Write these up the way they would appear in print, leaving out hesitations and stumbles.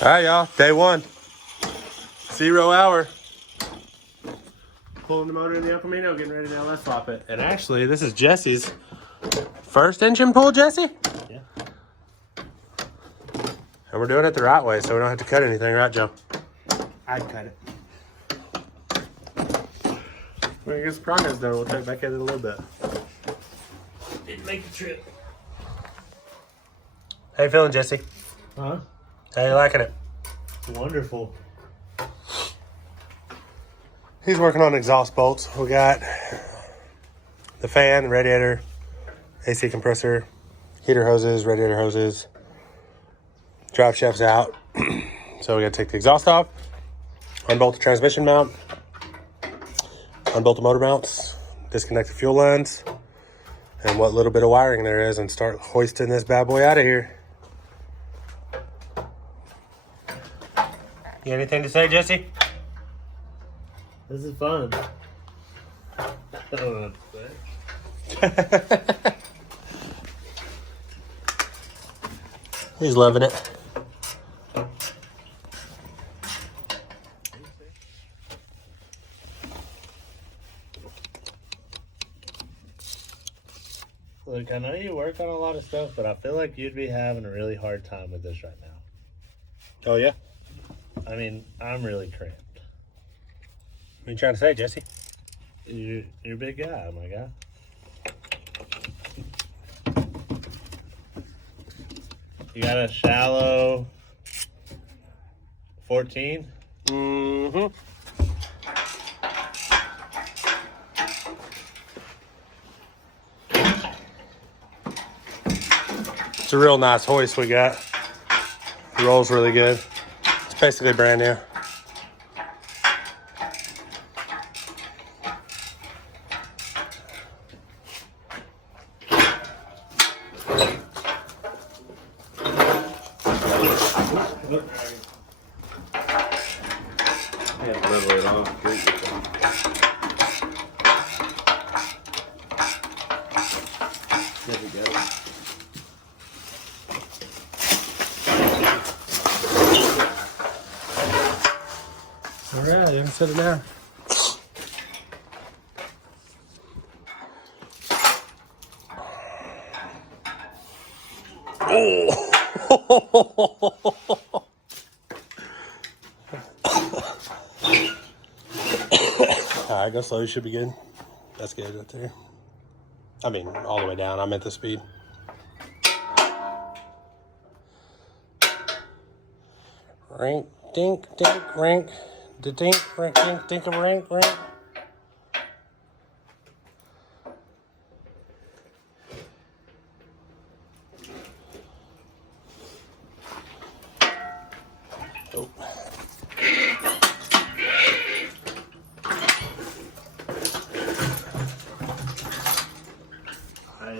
All right, y'all. Day 1. 0 hour. Pulling the motor in the Escamino, getting ready to LS swap it. And actually, this is Jesse's first engine pull, Jesse? Yeah. And we're doing it the right way, so we don't have to cut anything, right, Joe? I'd cut it. When we get the progress done, we'll check back in a little bit. Didn't make the trip. How you feeling, Jesse? Huh? How you liking it? Wonderful. He's working on exhaust bolts. We got the fan, radiator, AC compressor, heater hoses, radiator hoses, drive shafts out. So we got to take the exhaust off, unbolt the transmission mount, unbolt the motor mounts, disconnect the fuel lines, and what little bit of wiring there is, and start hoisting this bad boy out of here. You got anything to say, Jesse? This is fun. I don't know what to say. He's loving it. Look, I know you work on a lot of stuff, but I feel like you'd be having a really hard time with this right now. Oh, yeah? I mean, I'm really cramped. What are you trying to say, Jesse? You're a big guy, my guy. You got a shallow 14? Mm-hmm. It's a real nice hoist we got. It rolls really good. It's basically brand new. Level it off. There we go. All right, you can set it down. Oh! All right, go slow. You should be good. That's good right there. I mean, all the way down. I meant the speed. Rink, dink, dink, rink. Da dink, rink, dink, dink, a rink, rink. Oh.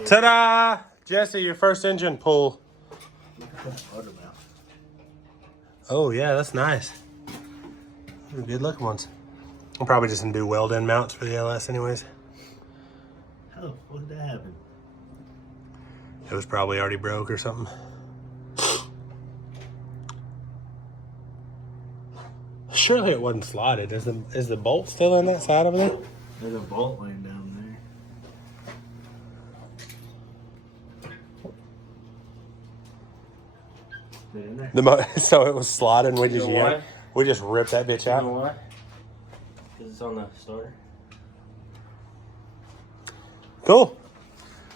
Ta-da! Jesse, your first engine pull. Oh, yeah, that's nice. Those are good looking ones. I'm probably just gonna do weld-in mounts for the LS anyways. Oh, what did that happen? It was probably already broke or something. Surely it wasn't slotted. Is the bolt still in that side over there? There's a bolt laying down there. In there. So it was slotted and we just You know why? we just ripped that bitch You out. know why? Because it's on the starter. Cool.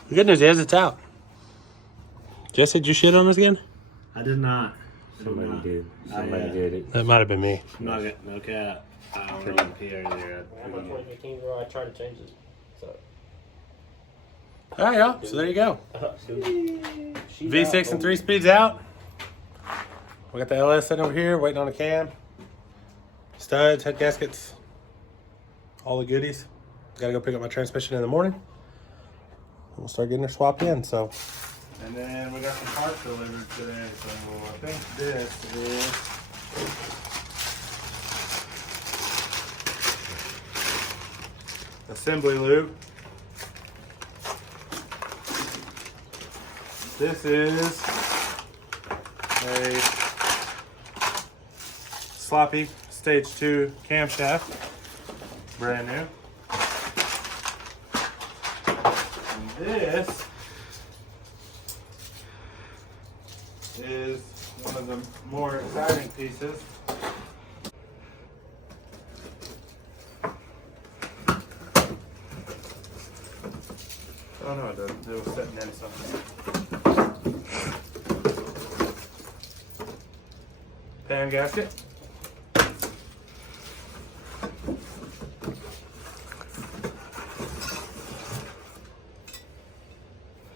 The good news is it's out. Jesse, did you shit on us again? I did not. Somebody did. Somebody yeah. did it. That might have been me. No cat. I went on P earlier. I'm a 2015 girl. I tried to change it. So. All right, y'all. So there you go. She's V6 out, and 3 speeds out. We got the LS sitting over here waiting on a cam. Studs, head gaskets, all the goodies. Gotta go pick up my transmission in the morning. We'll start getting her swapped in. So, and then we got some parts delivered today. So I think this is assembly loop. This is a sloppy stage 2 camshaft, brand new. And this is one of the more exciting pieces. Oh no, it doesn't. It was sitting in something. Pan gasket.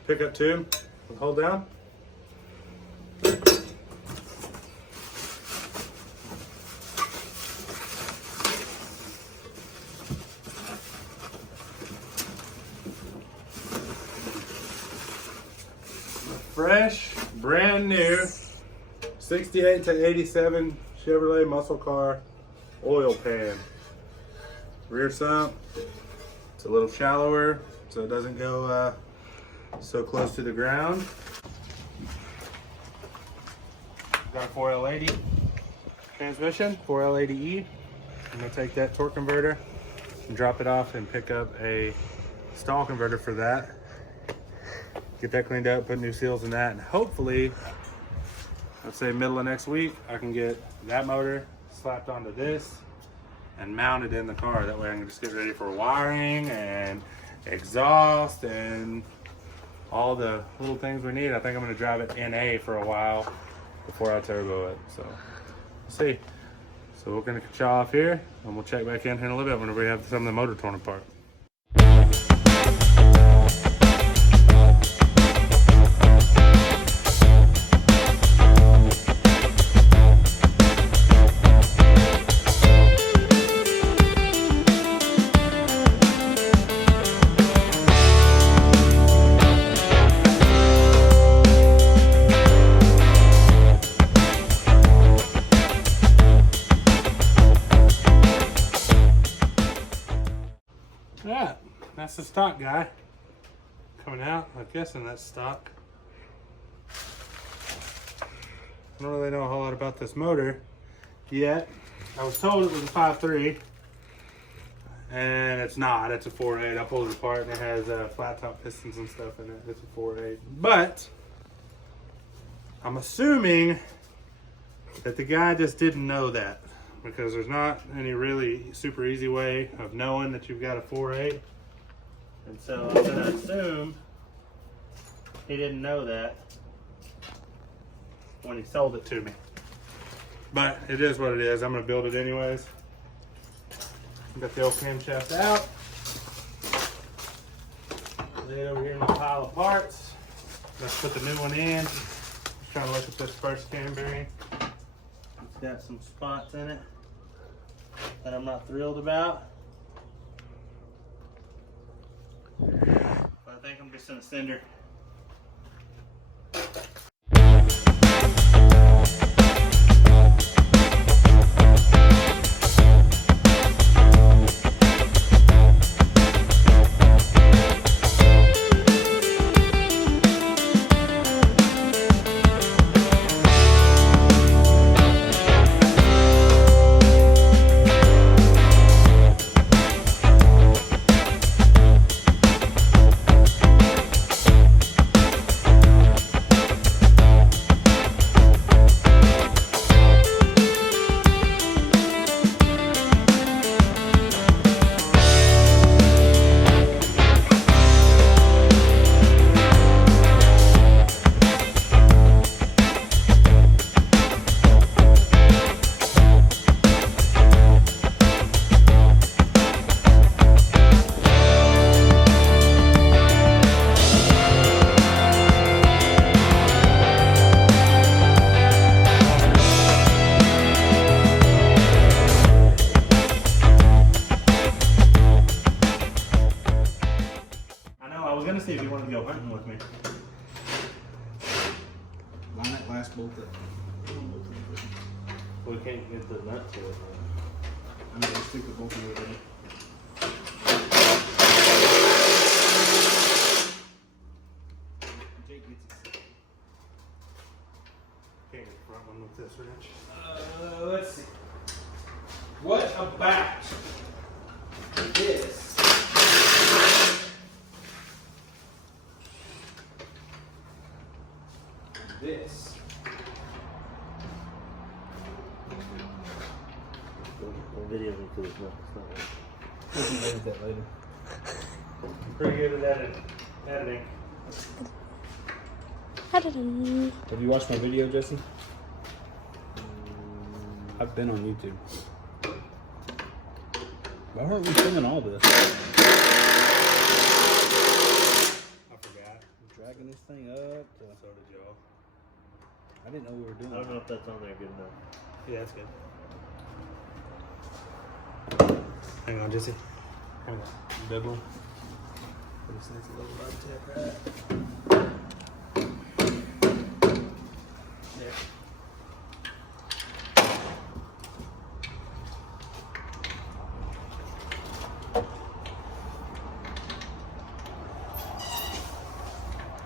Pickup tube with hold down. Fresh, brand new, 68 to 87 Chevrolet muscle car oil pan. Rear sump, it's a little shallower so it doesn't go so close to the ground. Got a 4L80 transmission, 4L80E. I'm gonna take that torque converter and drop it off and pick up a stall converter for that. Get that cleaned up, put new seals in that, and hopefully, let's say middle of next week, I can get that motor slapped onto this and mounted in the car. That way I can just get ready for wiring and exhaust and all the little things we need. I think I'm gonna drive it NA for a while before I turbo it, so we'll see. So we're gonna cut you off here and we'll check back in here in a little bit whenever we have some of the motor torn apart. Yeah, that's the stock guy coming out. I'm guessing that's stock. I don't really know a whole lot about this motor yet. I was told it was a 5.3 and it's not. It's a 4.8. I pulled it apart and it has flat top pistons and stuff in it. It's a 4.8. But I'm assuming that the guy just didn't know that, because there's not any really super easy way of knowing that you've got a 4.8. And so I'm gonna assume he didn't know that when he sold it to me. But it is what it is. I'm gonna build it anyways. Got the old camshaft out. Lay it over here in my pile of parts. Let's put the new one in. Just trying to look at this first cam bearing. It's got some spots in it that I'm not thrilled about. But I think I'm just gonna send her. See if you want to go hunting with me. Line that last bolt up. We can't get the nut to it. I'm going to stick the bolt in it. Jake gets it. Can't get the front one with this wrench. Let's see. What about this? This. The video me too. It's not right. We can edit that later. Pretty good at editing. Have you watched my video, Jesse? I've been on YouTube. Why aren't we filming all this? I forgot. We're dragging this thing up. So did y'all. I didn't know we were doing I don't know if that's on there good enough. Yeah, that's good. Hang on, Jesse. Hang on. Double. This thing's a little low tip, right? Yeah.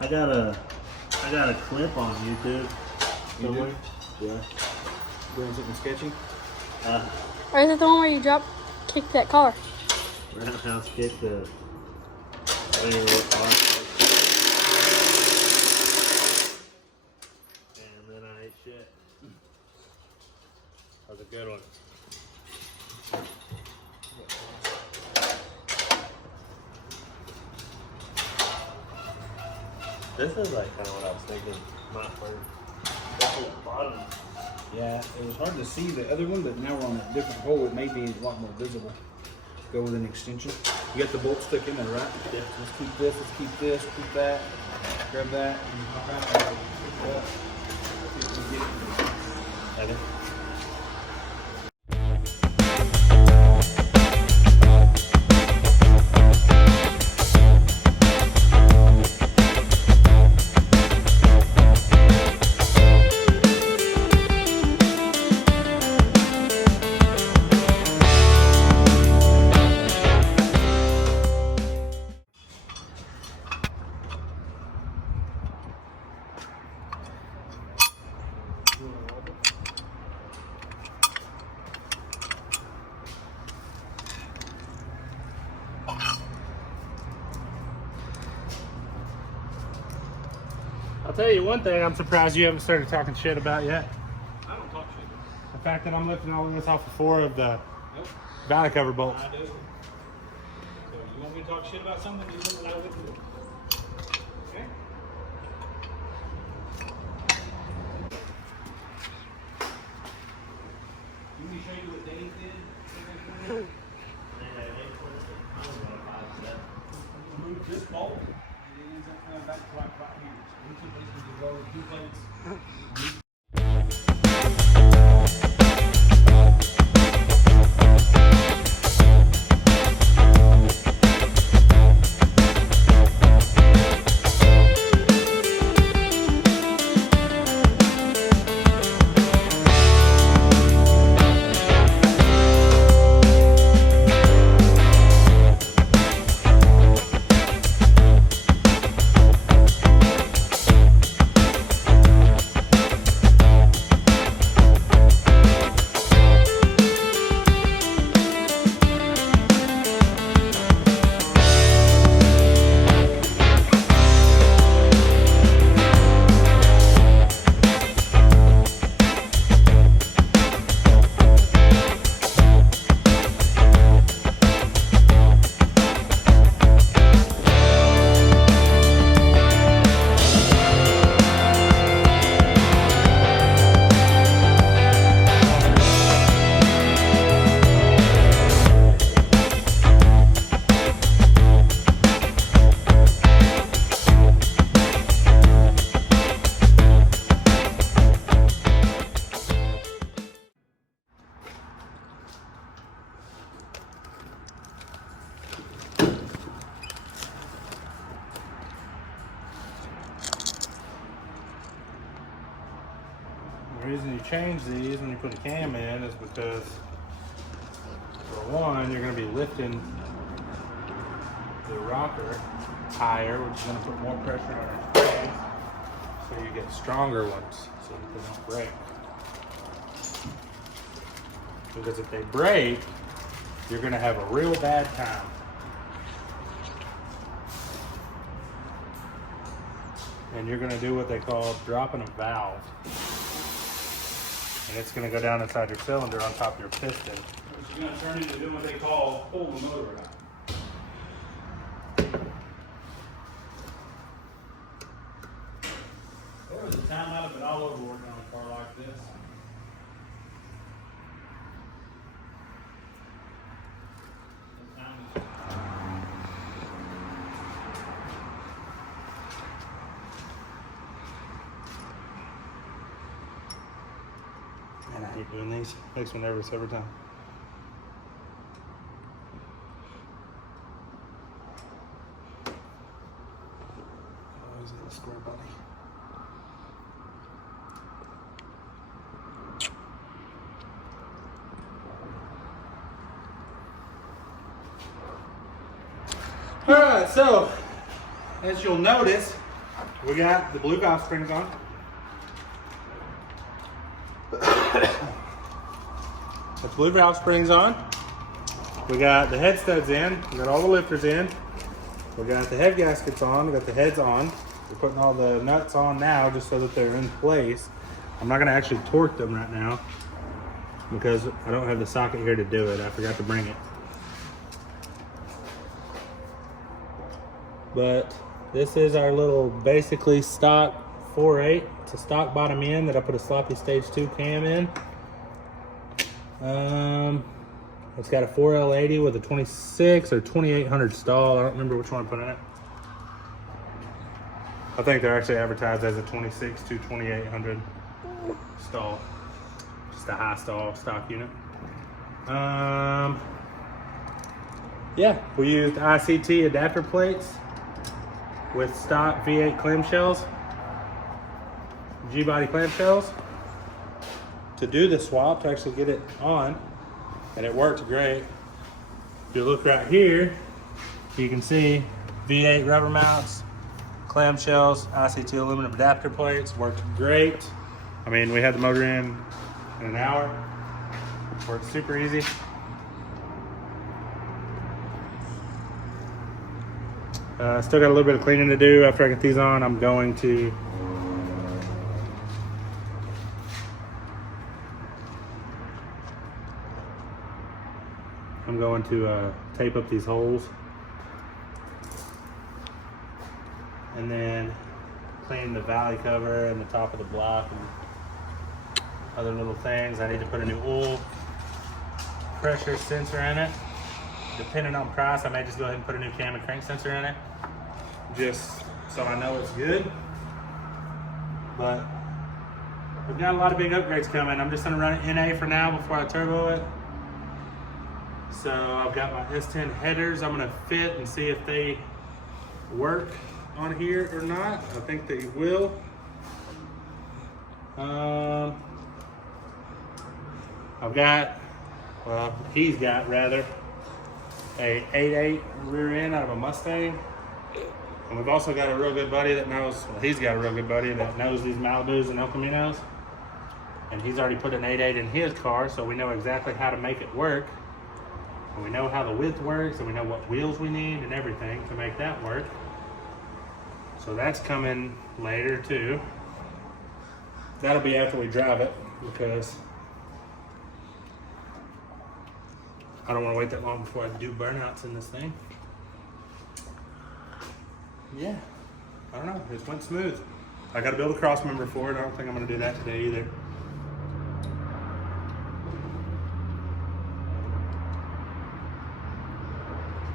I got a clip on YouTube. You do? Somewhere. Yeah. Doing something sketchy? Or is it the one where you kicked that car? Roundhouse kick the. I don't even know what car. And then I ate shit. That was a good one. This is like kind of what I was thinking. Not first. That's the bottom. Yeah, it was hard to see the other one, but now we're on a different hole. It may be a lot more visible. Go with an extension. You got the bolt stuck in there, right? Yeah. Let's keep this, keep that. Grab that, and hop out and pick it up. See if we can get it. Okay. I'll tell you one thing I'm surprised you haven't started talking shit about yet. I don't talk shit. The fact that I'm lifting all of this off of 4 of the Nope. valley cover bolts. I do. So you want me to talk shit about something? You do what I would do. Okay? You want me to show you what Dave did? Remove this bolt, and it ends up coming back to right here. So we took these to go with 2 plates. The reason you change these when you put a cam in is because, for one, you're going to be lifting the rocker higher, which is going to put more pressure on your springs, so you get stronger ones, so that they don't break. because if they break, you're gonna have a real bad time. And you're gonna do what they call dropping a valve. And it's gonna go down inside your cylinder on top of your piston. Which is gonna turn into doing what they call pull the motor out. There was a time I'd have been all over working on a car like this. Man, I hate doing these. Makes me nervous every time. Always need a square body. All right, so as you'll notice, we got the blue valve springs on. The blue valve springs on. We got the head studs in. We got all the lifters in. We got the head gaskets on. We got the heads on. We're putting all the nuts on now just so that they're in place. I'm not gonna actually torque them right now because I don't have the socket here to do it. I forgot to bring it. But this is our little basically stock 4.8. It's a stock bottom end that I put a sloppy stage 2 cam in. It's got a 4L80 with a 26 or 2800 stall. I don't remember which one I put in it. I think they're actually advertised as a 26 to 2800 stall. Just a high stall stock unit. Yeah, we used ICT adapter plates with stock V8 clamshells, G-body clamshells, to do the swap, to actually get it on, and it worked great. If you look right here, you can see V8 rubber mounts, clamshells, ICT aluminum adapter plates, worked great. I mean, we had the motor in an hour, worked super easy. Still got a little bit of cleaning to do. After I get these on, I'm going to tape up these holes and then clean the valley cover and the top of the block and other little things. I need to put a new oil pressure sensor in it. Depending on price, I may just go ahead and put a new cam and crank sensor in it, just so I know it's good. But we've got a lot of big upgrades coming. I'm just gonna run it NA for now before I turbo it. So I've got my S10 headers I'm gonna fit and see if they work on here or not. I think they will. He's got rather a 8.8 rear end out of a Mustang. And we've also got a real good buddy that knows, he's got a real good buddy that knows these Malibus and Escaminos. And he's already put an 8.8 in his car, so we know exactly how to make it work. And we know how the width works, and we know what wheels we need and everything to make that work. So that's coming later too. That'll be after we drive it, because I don't want to wait that long before I do burnouts in this thing. Yeah, I don't know, it went smooth. I got to build a cross member for it. I don't think I'm going to do that today either.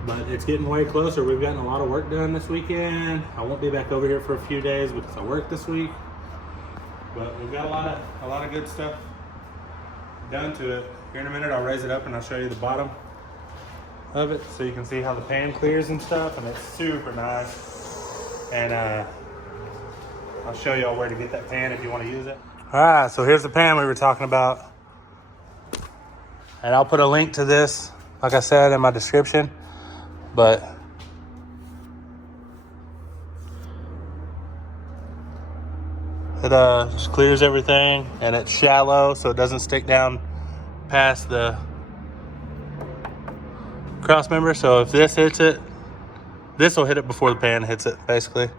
But it's getting way closer. We've gotten a lot of work done this weekend. I won't be back over here for a few days because I work this week. But we've got a lot of good stuff done to it. Here in a minute, I'll raise it up and I'll show you the bottom of it so you can see how the pan clears and stuff, and it's super nice. And I'll show y'all where to get that pan if you want to use it. All right, so here's the pan we were talking about. And I'll put a link to this, like I said, in my description. But it just clears everything, and it's shallow so it doesn't stick down past the cross member. So if this hits it, this will hit it before the pan hits it, basically.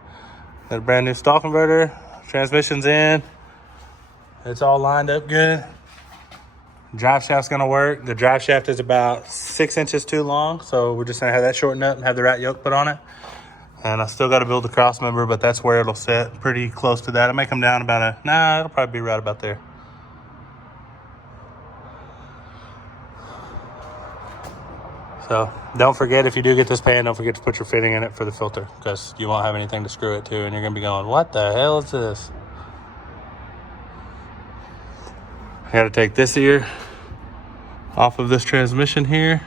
Got a brand new stall converter, transmission's in. It's all lined up good. Drive shaft's gonna work. The drive shaft is about 6 inches too long, so we're just gonna have that shortened up and have the rat yoke put on it. And I still gotta build the cross member, but that's where it'll sit, pretty close to that. It may come down about it'll probably be right about there. So don't forget, if you do get this pan, don't forget to put your fitting in it for the filter, because you won't have anything to screw it to, and you're gonna be going, what the hell is this? I gotta take this ear off of this transmission here.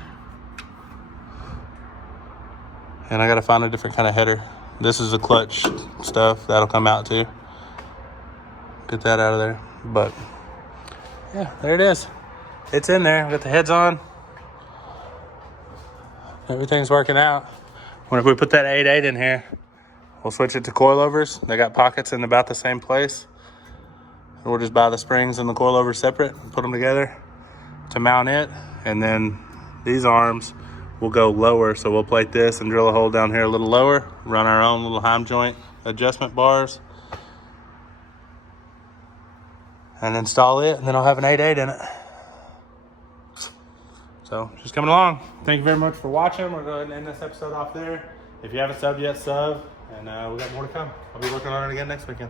And I gotta find a different kind of header. This is the clutch stuff, that'll come out too. Get that out of there. But yeah, there it is. It's in there, got the heads on. Everything's working out. Whenever we put that 8.8 in here, we'll switch it to coilovers. They got pockets in about the same place. And we'll just buy the springs and the coilovers separate, put them together to mount it. And then these arms will go lower. So we'll plate this and drill a hole down here a little lower, run our own little heim joint adjustment bars, and install it. And then I'll have an 8.8 in it. So just coming along. Thank you very much for watching. We're going to end this episode off there. If you haven't subbed yet, sub. And we got more to come. I'll be working on it again next weekend.